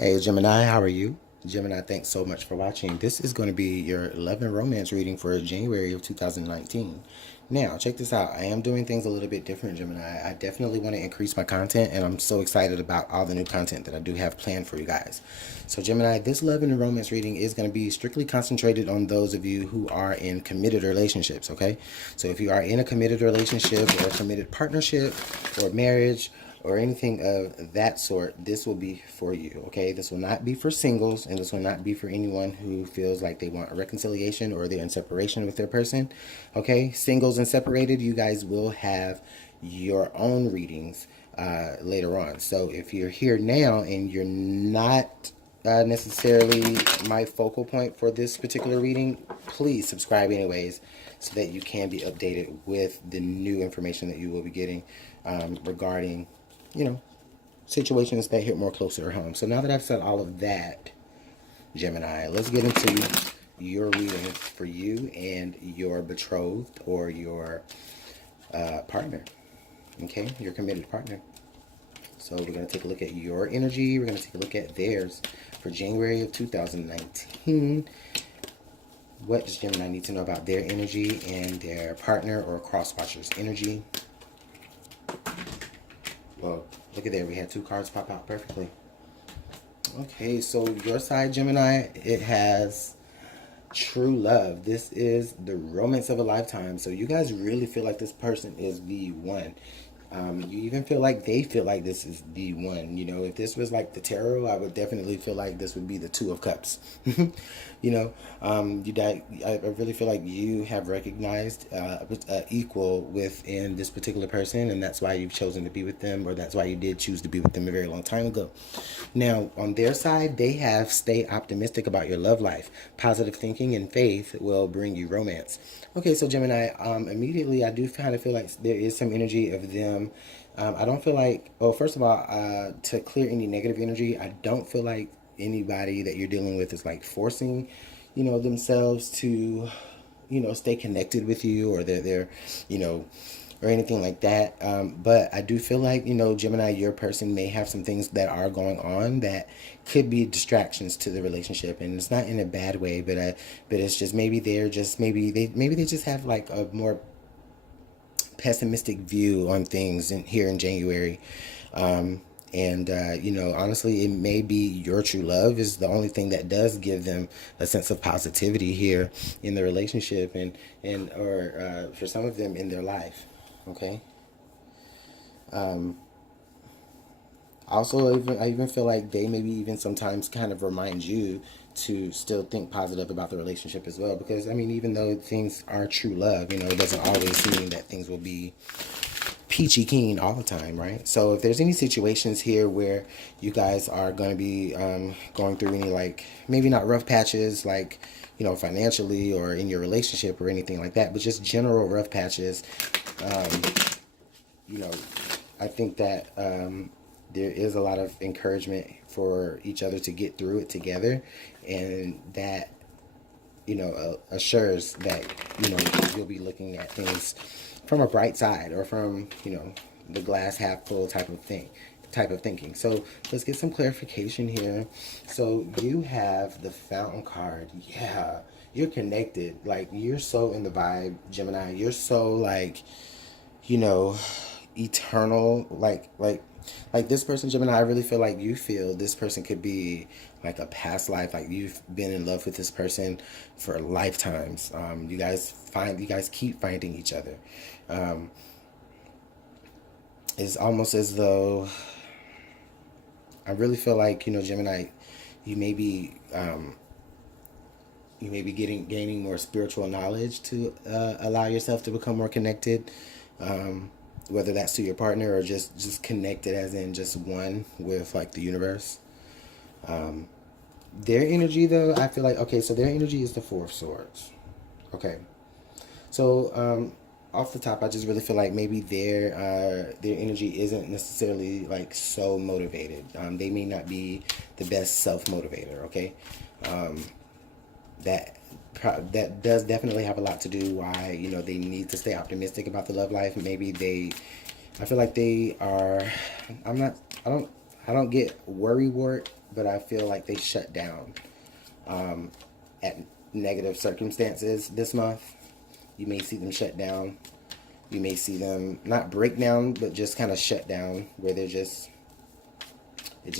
Hey Gemini, how are you? Gemini, thanks so much for watching. This is going to be your love and romance reading for January of 2019. Now, check this out. I am doing things a little bit different, Gemini. I definitely want to increase my content, and I'm so excited about all the new content that I do have planned for you guys. So, Gemini, this love and romance reading is going to be strictly concentrated on those of you who are in committed relationships, okay? So, if you are in a committed relationship or a committed partnership or marriage, or anything of that sort, this will be for you, okay? This will not be for singles, and this will not be for anyone who feels like they want a reconciliation or they're in separation with their person, okay? Singles and separated, you guys will have your own readings later on. So if you're here now and you're not necessarily my focal point for this particular reading, please subscribe anyways so that you can be updated with the new information that you will be getting regarding situations that hit more closer to home. So now that I've said all of that, Gemini, let's get into your reading for you and your betrothed or your partner, okay? Your committed partner. So we're going to take a look at your energy. We're going to take a look at theirs for January of 2019. What does Gemini need to know about their energy and their partner or cross-watcher's energy? Well, look at there. We had two cards pop out perfectly. Okay, so your side, Gemini, it has true love. This is the romance of a lifetime. So you guys really feel like this person is the one. You even feel like they feel like this is the one. You know, if this was like the tarot, I would definitely feel like this would be the Two of Cups. I really feel like you have recognized equal within this particular person, and that's why you've chosen to be with them, or that's why you did choose to be with them a very long time ago. Now, on their side, they have stay optimistic about your love life. Positive thinking and faith will bring you romance. Okay, so Gemini, immediately I do kind of feel like there is some energy of them. I don't feel like, well, first of all, to clear any negative energy, I don't feel like anybody that you're dealing with is like forcing, themselves to, stay connected with you, or they're or anything like that. But I do feel like, Gemini, your person may have some things that are going on that could be distractions to the relationship, and it's not in a bad way, but it's just maybe they just have like a more pessimistic view on things here in January. Honestly, it may be your true love is the only thing that does give them a sense of positivity here in the relationship, or for some of them in their life. Okay. Also, I even feel like they maybe even sometimes kind of remind you to still think positive about the relationship as well. Because, I mean, even though things are true love, it doesn't always mean that things will be peachy keen all the time, right? So if there's any situations here where you guys are going to be going through any, like, maybe not rough patches, like, financially or in your relationship or anything like that, but just general rough patches, I think that there is a lot of encouragement for each other to get through it together, and that assures that you'll be looking at things from a bright side, or from the glass half full type of thinking. So let's get some clarification here. So you have the Fountain card. Yeah, you're connected. Like, you're so in the vibe, Gemini. You're so like eternal, like this person, Gemini. I really feel like you feel this person could be like a past life, like you've been in love with this person for lifetimes. You guys keep finding each other. It's almost as though I really feel like, Gemini, you may be gaining more spiritual knowledge to allow yourself to become more connected, whether that's to your partner or just connected as in just one with like the universe. Their energy, though, I feel like, okay, so their energy is the Four of Swords. Okay, so off the top, I just really feel like maybe their energy isn't necessarily like so motivated. They may not be the best self motivator. Okay, that does definitely have a lot to do why they need to stay optimistic about the love life. Maybe I feel like they are. I don't I don't get worrywart, but I feel like they shut down at negative circumstances this month. You may see them shut down. You may see them not break down, but just kind of shut down, where they just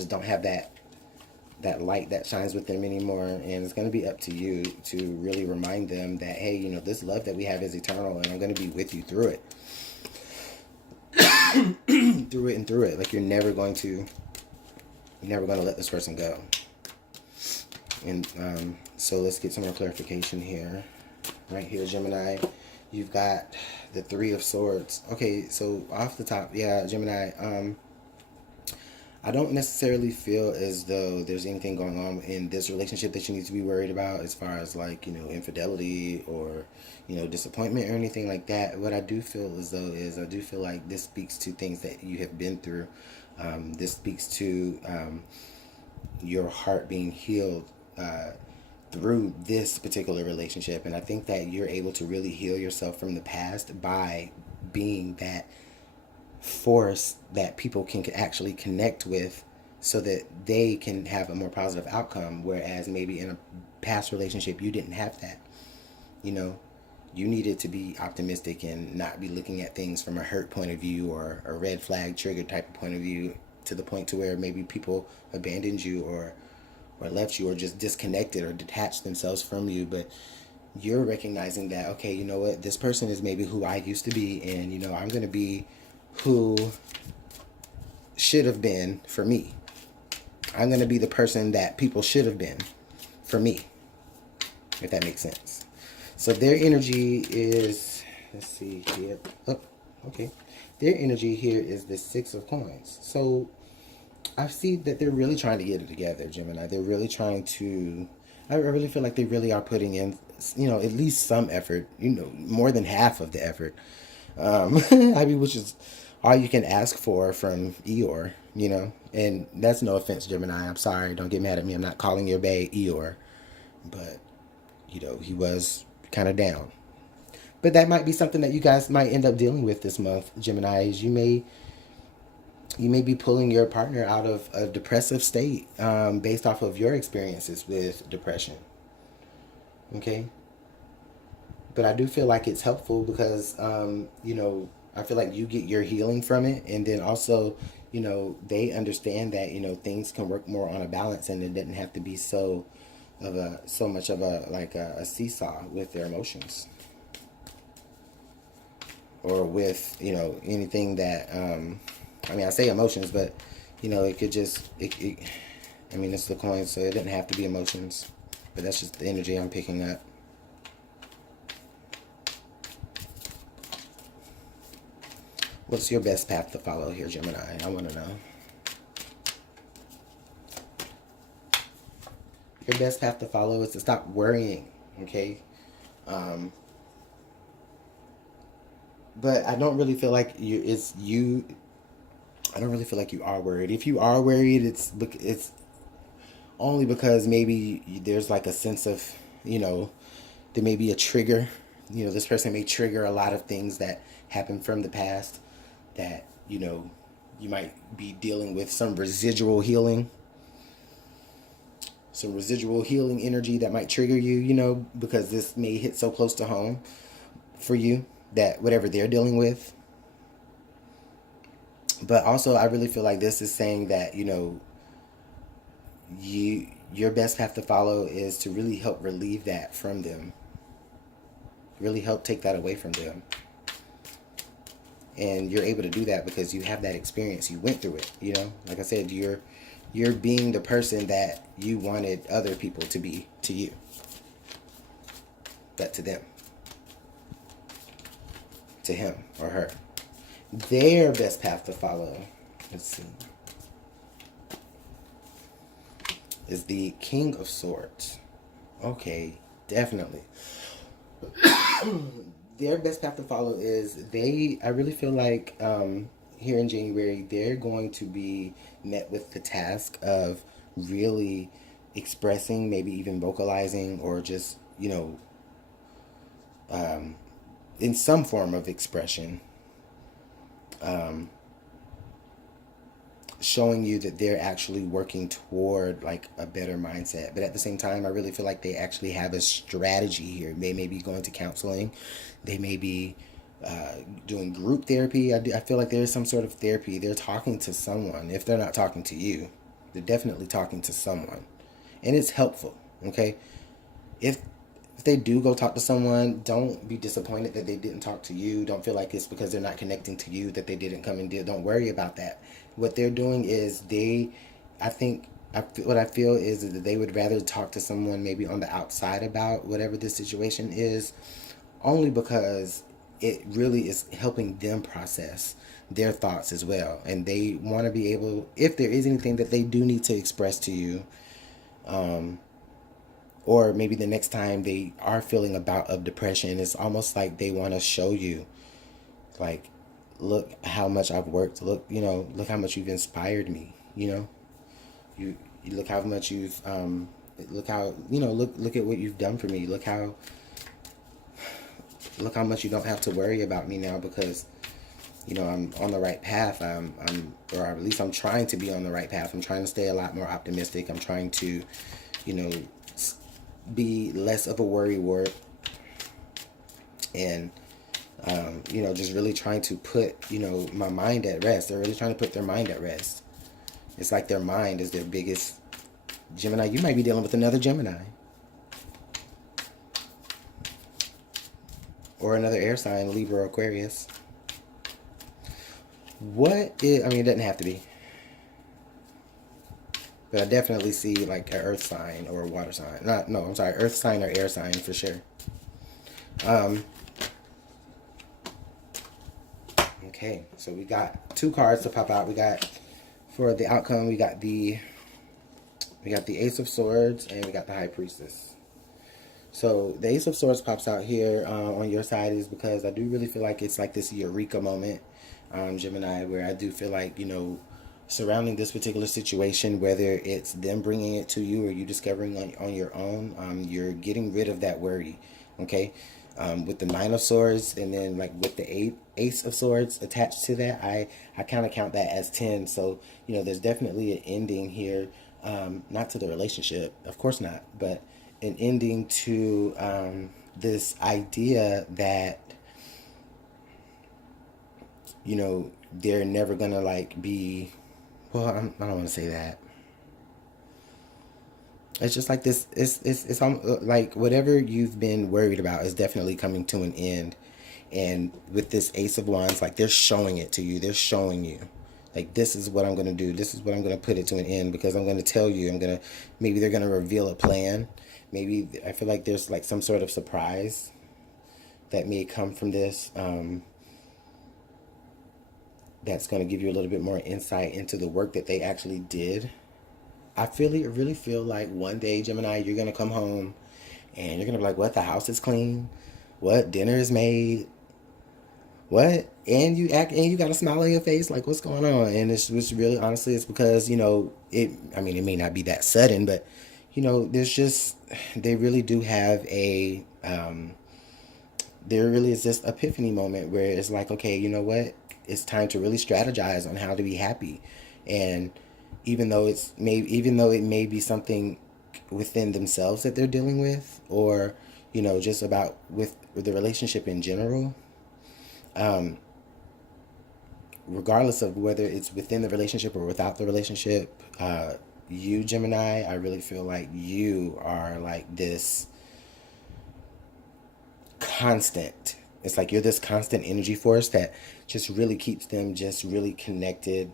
don't have that light that shines with them anymore. And it's going to be up to you to really remind them that, hey, you know, this love that we have is eternal, and I'm going to be with you through it. Through it and through it. Like, you're never going to let this person go. And so let's get some more clarification here. Right here, Gemini, you've got the Three of Swords. Okay, so off the top, yeah, Gemini, I don't necessarily feel as though there's anything going on in this relationship that you need to be worried about, as far as, like, you know, infidelity or, you know, disappointment or anything like that. What I do feel as though is, I do feel like this speaks to things that you have been through. This speaks to your heart being healed through this particular relationship. And I think that you're able to really heal yourself from the past by being that force that people can actually connect with, so that they can have a more positive outcome. Whereas maybe in a past relationship, you didn't have that. You know, you needed to be optimistic and not be looking at things from a hurt point of view or a red flag trigger type of point of view, to the point to where maybe people abandoned you or left you, or just disconnected or detached themselves from you. But you're recognizing that, okay, you know what, this person is maybe who I used to be, and, you know, I'm going to be who should have been for me. I'm going to be the person that people should have been for me, if that makes sense. So their energy is, let's see here. Oh, okay. Their energy here is the Six of Coins. So I see that they're really trying to get it together, Gemini. They're really trying to, I really feel like they really are putting in, you know, at least some effort, you know, more than half of the effort. I mean, which is all you can ask for from Eeyore, you know. And that's no offense, Gemini. I'm sorry. Don't get mad at me. I'm not calling your bae Eeyore. But, you know, he was kind of down. But that might be something that you guys might end up dealing with this month, Gemini. Is you may be pulling your partner out of a depressive state based off of your experiences with depression. Okay? But I do feel like it's helpful because, you know, I feel like you get your healing from it. And then also, you know, they understand that, you know, things can work more on a balance, and it doesn't have to be so much of a seesaw with their emotions. Or with, you know, anything that, I mean, I say emotions, but, you know, it could just, I mean, it's the coin, so it didn't have to be emotions. But that's just the energy I'm picking up. What's your best path to follow here, Gemini? I want to know. Your best path to follow is to stop worrying, okay? But I don't really feel like I don't really feel like you are worried. If you are worried, it's only because maybe there's like a sense of, you know, there may be a trigger. You know, this person may trigger a lot of things that happened from the past that, you know, you might be dealing with some residual healing. Some residual healing energy that might trigger you, you know, because this may hit so close to home for you, that whatever they're dealing with. But also, I really feel like this is saying that, you know, your best path to follow is to really help relieve that from them. Really help take that away from them. And you're able to do that because you have that experience. You went through it, you know. Like I said, you're being the person that you wanted other people to be to you, but to them, to him or her. Their best path to follow, let's see, is the King of Swords. Okay, definitely. Their best path to follow is I really feel like here in January, they're going to be met with the task of really expressing, maybe even vocalizing, or just, you know, in some form of expression, showing you that they're actually working toward like a better mindset. But at the same time, I really feel like they actually have a strategy here. They may be going to counseling. They may be doing group therapy. I feel like there's some sort of therapy. They're talking to someone. If they're not talking to you, they're definitely talking to someone. And it's helpful, okay? If they do go talk to someone, don't be disappointed that they didn't talk to you. Don't feel like it's because they're not connecting to you that they didn't come and did. Don't worry about that. What they're doing is what I feel is that they would rather talk to someone maybe on the outside about whatever this situation is, only because it really is helping them process their thoughts as well. And they want to be able, if there is anything that they do need to express to you, or maybe the next time they are feeling a bout of depression, it's almost like they want to show you, like, look how much I've worked. Look, look how much you've inspired me. You look how much you've, look how, look at what you've done for me. Look how much you don't have to worry about me now because, I'm on the right path. Or at least I'm trying to be on the right path. I'm trying to stay a lot more optimistic. I'm trying to, be less of a worrywart, and just really trying to put my mind at rest. They're really trying to put their mind at rest. It's like their mind is their biggest. Gemini, you might be dealing with another Gemini or another air sign, Libra or Aquarius. It doesn't have to be. But I definitely see like an earth sign or a water sign. Earth sign or air sign for sure. Okay, so we got 2 cards to pop out. We got, for the outcome, we got the Ace of Swords and we got the High Priestess. So the Ace of Swords pops out here on your side is because I do really feel like it's like this eureka moment, Gemini, where I do feel like, surrounding this particular situation, whether it's them bringing it to you or you discovering on your own, you're getting rid of that worry, okay? With the 9 of Swords and then like with the Ace of Swords attached to that, I kind of count that as 10. So, there's definitely an ending here, not to the relationship, of course not, but an ending to this idea that, they're never gonna like be, well, I don't want to say that. It's just like this. It's like whatever you've been worried about is definitely coming to an end. And with this Ace of Wands, like they're showing it to you. They're showing you, like, this is what I'm gonna do. This is what I'm gonna put it to an end, because I'm gonna tell you. Maybe they're gonna reveal a plan. Maybe I feel like there's like some sort of surprise that may come from this. That's going to give you a little bit more insight into the work that they actually did. I really feel like one day, Gemini, you're going to come home and you're going to be like, what? The house is clean? What? Dinner is made? What? And you got a smile on your face? Like, what's going on? And it's really, honestly, it's because, it may not be that sudden, but, there's just, they really do have there really is this epiphany moment where it's like, okay, you know what? It's time to really strategize on how to be happy. And even though it may be something within themselves that they're dealing with, or, just about with the relationship in general, regardless of whether it's within the relationship or without the relationship, you, Gemini, I really feel like you are like this constant. It's like you're this constant energy force that just really keeps them just really connected.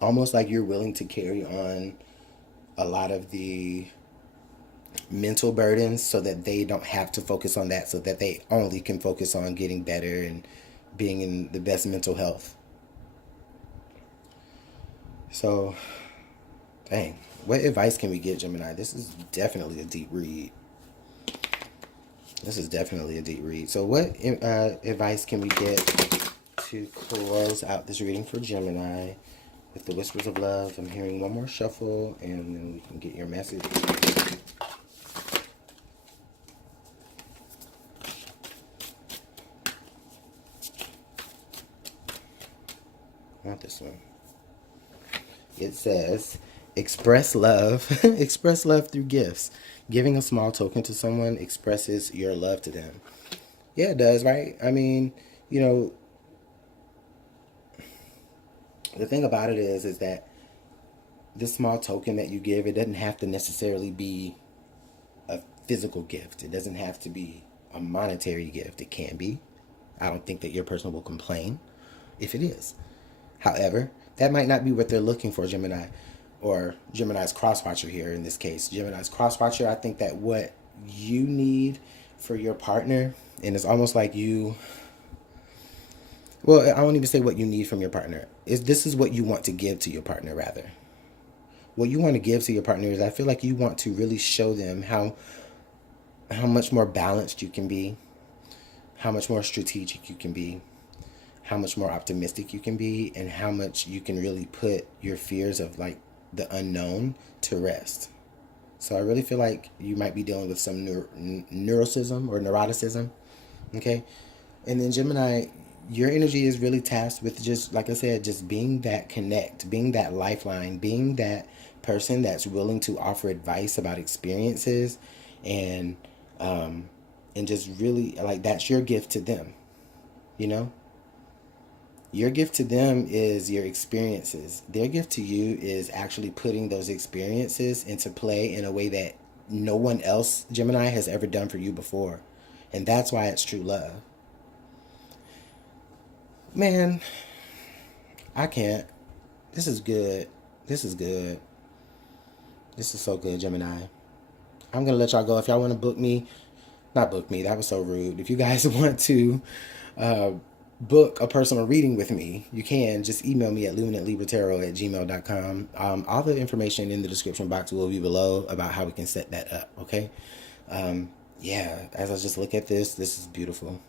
Almost like you're willing to carry on a lot of the mental burdens so that they don't have to focus on that, so that they only can focus on getting better and being in the best mental health. So, dang, what advice can we get, Gemini? This is definitely a deep read. So what advice can we get to close out this reading for Gemini with the Whispers of Love? I'm hearing one more shuffle and then we can get your message. it says, express love. Express love through gifts. Giving a small token to someone expresses your love to them. Yeah, it does, right? I mean, you know, the thing about it is that this small token that you give, it doesn't have to necessarily be a physical gift. It doesn't have to be a monetary gift. It can be. I don't think that your person will complain if it is. However, that might not be what they're looking for, Gemini, or Gemini's crosswatcher here in this case. Gemini's crosswatcher, I think that what you need for your partner, and it's almost like you, well, I won't even say what you need from your partner. This is what you want to give to your partner, rather. What you want to give to your partner is, I feel like you want to really show them how much more balanced you can be, how much more strategic you can be, how much more optimistic you can be, and how much you can really put your fears of like the unknown to rest. So I really feel like you might be dealing with some neuroticism or neuroticism. Okay. And then Gemini, your energy is really tasked with, just like I said, just being that connect, being that lifeline, being that person that's willing to offer advice about experiences, and just really, like, that's your gift to them. You know, your gift to them is your experiences. Their gift to you is actually putting those experiences into play in a way that no one else, Gemini, has ever done for you before. And that's why it's true love. Man, I can't. This is good. This is good. This is so good, Gemini. I'm going to let y'all go. If y'all want to book me, not book me, that was so rude. If you guys want to book a personal reading with me, you can just email me at LuminantLibraTarot@gmail.com. All the information in the description box will be below about how we can set that up, okay? Yeah, as I just look at this is beautiful.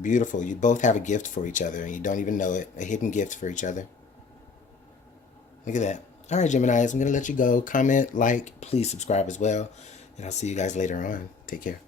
Beautiful. You both have a gift for each other, and you don't even know it. A hidden gift for each other. Look at that. All right, Geminis, I'm going to let you go. Comment, like, please subscribe as well. And I'll see you guys later on. Take care.